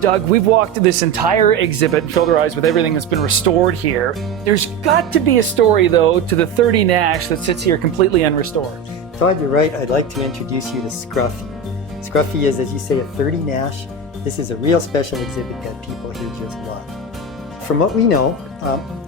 Doug, we've walked this entire exhibit and filled our eyes with everything that's been restored here. There's got to be a story, though, to the 30 Nash that sits here completely unrestored. Todd, you're right. I'd like to introduce you to Scruffy. Scruffy is, as you say, a 30 Nash. This is a real special exhibit that people here just love. From what we know,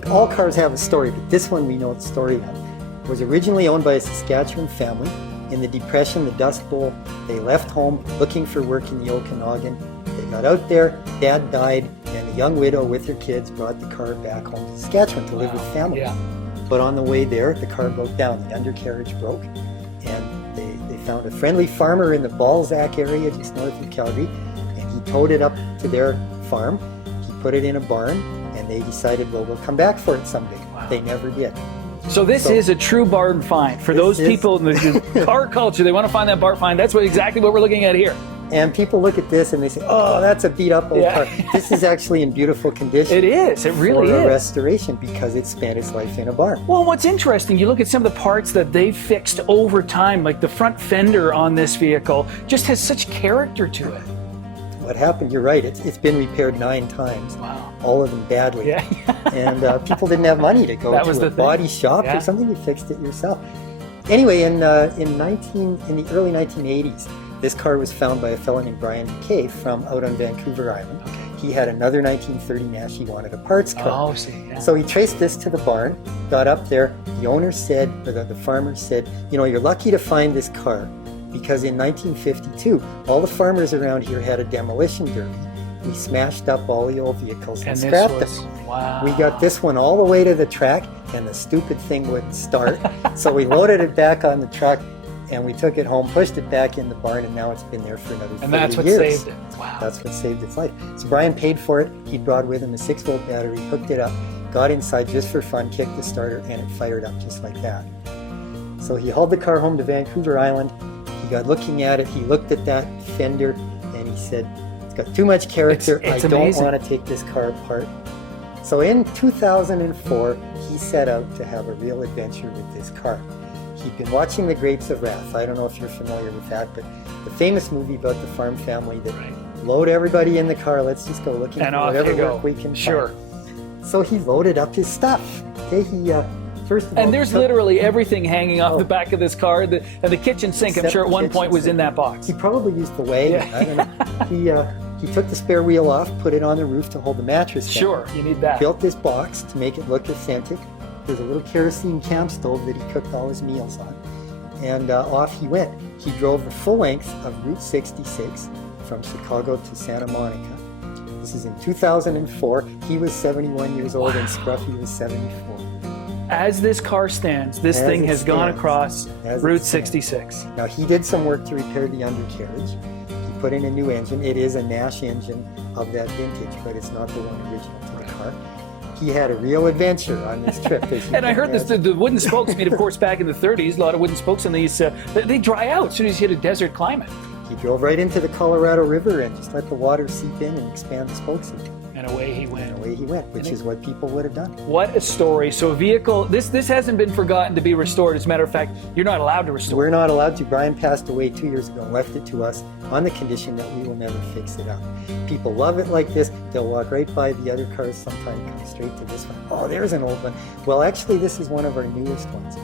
all cars have a story, but this one we know the story of. It was originally owned by a Saskatchewan family. In the Depression, the Dustbowl, they left home looking for work in the Okanagan. They got out there, Dad died, and a young widow with her kids brought the car back home to Saskatchewan to live with family. Yeah. But on the way there, the car broke down. The undercarriage broke, and they found a friendly farmer in the Balzac area just north of Calgary, and he towed it up to their farm. He put it in a barn, and they decided, well, we'll come back for it someday. Wow. They never did. So this is a true barn find. For those people in the car culture, they want to find that barn find. That's exactly what we're looking at here. And people look at this and they say, oh, that's a beat up old car. This is actually in beautiful condition. It is. It really is. For a restoration because it spent its life in a barn. Well, what's interesting, you look at some of the parts that they've fixed over time, like the front fender on this vehicle, just has such character to it. What happened, you're right, it's been repaired 9 times. Wow. All of them badly. Yeah. And people didn't have money to go to a body shop or something. You fixed it yourself. Anyway, in the early 1980s, this car was found by a fellow named Brian McKay from out on Vancouver Island. Okay. He had another 1930 Nash he wanted a parts car. Oh, see. Yeah. So he traced this to the barn, got up there. The owner said, or the farmer said, you know, you're lucky to find this car because in 1952, all the farmers around here had a demolition derby. We smashed up all the old vehicles and scrapped them. Wow. We got this one all the way to the track and the stupid thing wouldn't start. So we loaded it back on the truck and we took it home, pushed it back in the barn, and now it's been there for another 30 years. And that's what saved it. Wow. That's what saved its life. So Brian paid for it. He brought with him a 6-volt battery, hooked it up, got inside just for fun, kicked the starter, and it fired up just like that. So he hauled the car home to Vancouver Island. He got looking at it. He looked at that fender, and he said, it's got too much character. It's I don't amazing. want to take this car apart. So in 2004, he set out to have a real adventure with this car. He'd been watching The Grapes of Wrath. I don't know if you're familiar with that, but the famous movie about the farm family that load everybody in the car, let's just go looking for whatever work we can find. So he loaded up his stuff. Okay, he first of all, and there's literally everything hanging off the back of this car. And the kitchen sink, I'm sure at one point was in that box. He probably used the wagon. I don't know. He took the spare wheel off, put it on the roof to hold the mattress down. Sure, you need that. Built this box to make it look authentic. There's a little kerosene camp stove that he cooked all his meals on. And off he went. He drove the full length of Route 66 from Chicago to Santa Monica. This is in 2004. He was 71 years old and Scruffy was 74. As this car stands, this thing has gone across Route 66. Now he did some work to repair the undercarriage. He put in a new engine. It is a Nash engine of that vintage, but it's not the one original to the car. He had a real adventure on this trip. And I heard the wooden spokes made, of course, back in the 30s. A lot of wooden spokes, and these they dry out as soon as you hit a desert climate. He drove right into the Colorado River and just let the water seep in and expand the spokes again. And away he went. And away he went, which is what people would have done. What a story. So a vehicle, this hasn't been forgotten to be restored. As a matter of fact, you're not allowed to restore it. We're not allowed to. Brian passed away 2 years ago and left it to us on the condition that we will never fix it up. People love it like this. They'll walk right by the other cars, sometimes come straight to this one. Oh, there's an old one. Well, actually, this is one of our newest ones.